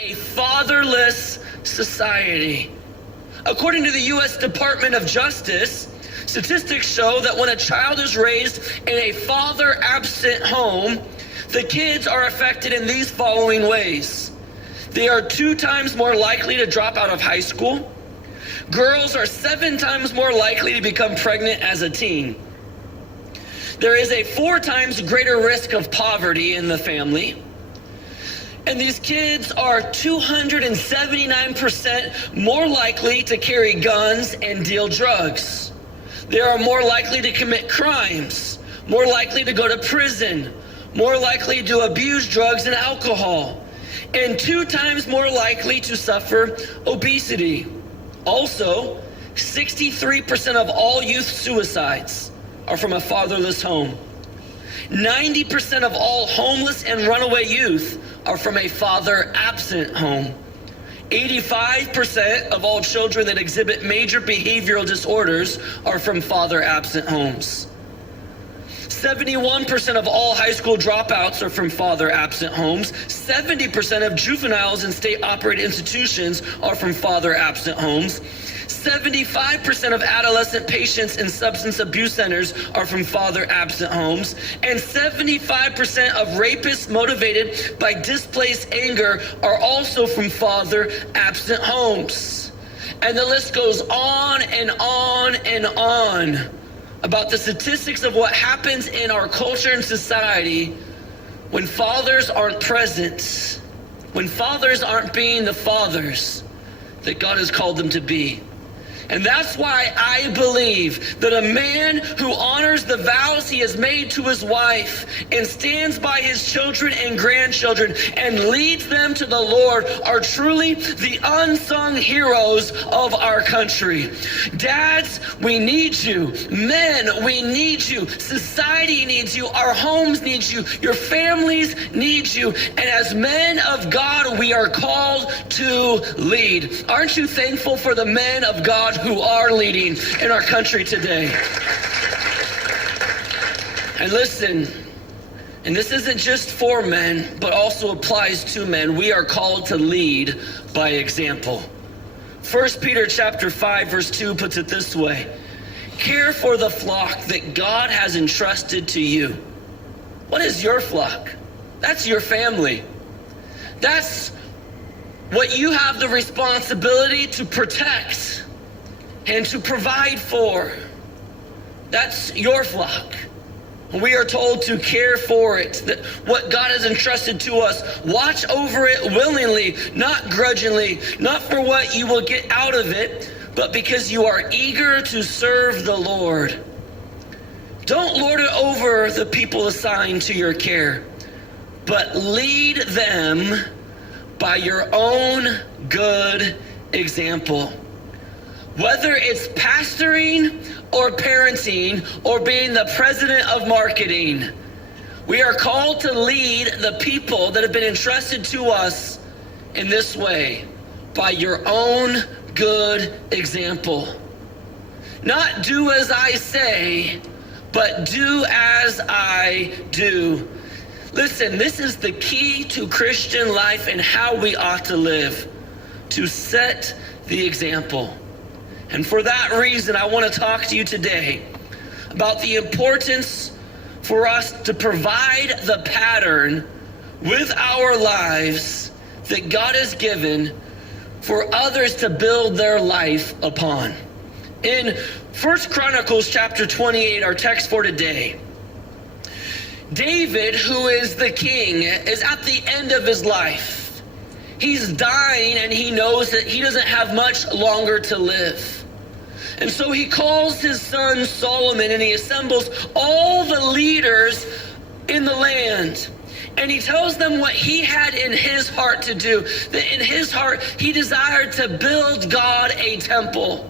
A fatherless society. According to the U.S. Department of Justice, statistics show that when a child is raised in a father-absent home, the kids are affected in these following ways. They are 2 times more likely to drop out of high school. Girls are 7 times more likely to become pregnant as a teen. There is a 4 times greater risk of poverty in the family. And these kids are 279% more likely to carry guns and deal drugs. They are more likely to commit crimes, more likely to go to prison, more likely to abuse drugs and alcohol, and 2 times more likely to suffer obesity. Also, 63% of all youth suicides are from a fatherless home. 90% of all homeless and runaway youth are from a father-absent home. 85% of all children that exhibit major behavioral disorders are from father-absent homes. 71% of all high school dropouts are from father-absent homes. 70% of juveniles in state-operated institutions are from father-absent homes. 75% of adolescent patients in substance abuse centers are from father-absent homes. And 75% of rapists motivated by displaced anger are also from father-absent homes. And the list goes on and on and on about the statistics of what happens in our culture and society when fathers aren't present, when fathers aren't being the fathers that God has called them to be. And that's why I believe that a man who honors the vows he has made to his wife and stands by his children and grandchildren and leads them to the Lord are truly the unsung heroes of our country. Dads, we need you. Men, we need you. Society needs you. Our homes need you. Your families need you. And as men of God, we are called to lead. Aren't you thankful for the men of God who are leading in our country today? And listen, and this isn't just for men, but also applies to men. We are called to lead by example. 1 Peter chapter 5, verse 2 puts it this way: care for the flock that God has entrusted to you. What is your flock? That's your family. That's what you have the responsibility to protect and to provide for. That's your flock. We are told to care for it, that what God has entrusted to us, watch over it willingly, not grudgingly, not for what you will get out of it, but because you are eager to serve the Lord. Don't lord it over the people assigned to your care, but lead them by your own good example. Whether it's pastoring or parenting or being the president of marketing, we are called to lead the people that have been entrusted to us in this way, by your own good example. Not do as I say, but do as I do. Listen, this is the key to Christian life and how we ought to live, to set the example. And for that reason, I want to talk to you today about the importance for us to provide the pattern with our lives that God has given for others to build their life upon. In 1 Chronicles chapter 28, our text for today, David, who is the king, is at the end of his life. He's dying and he knows that he doesn't have much longer to live. And so he calls his son Solomon and he assembles all the leaders in the land. And he tells them what he had in his heart to do. That in his heart, he desired to build God a temple.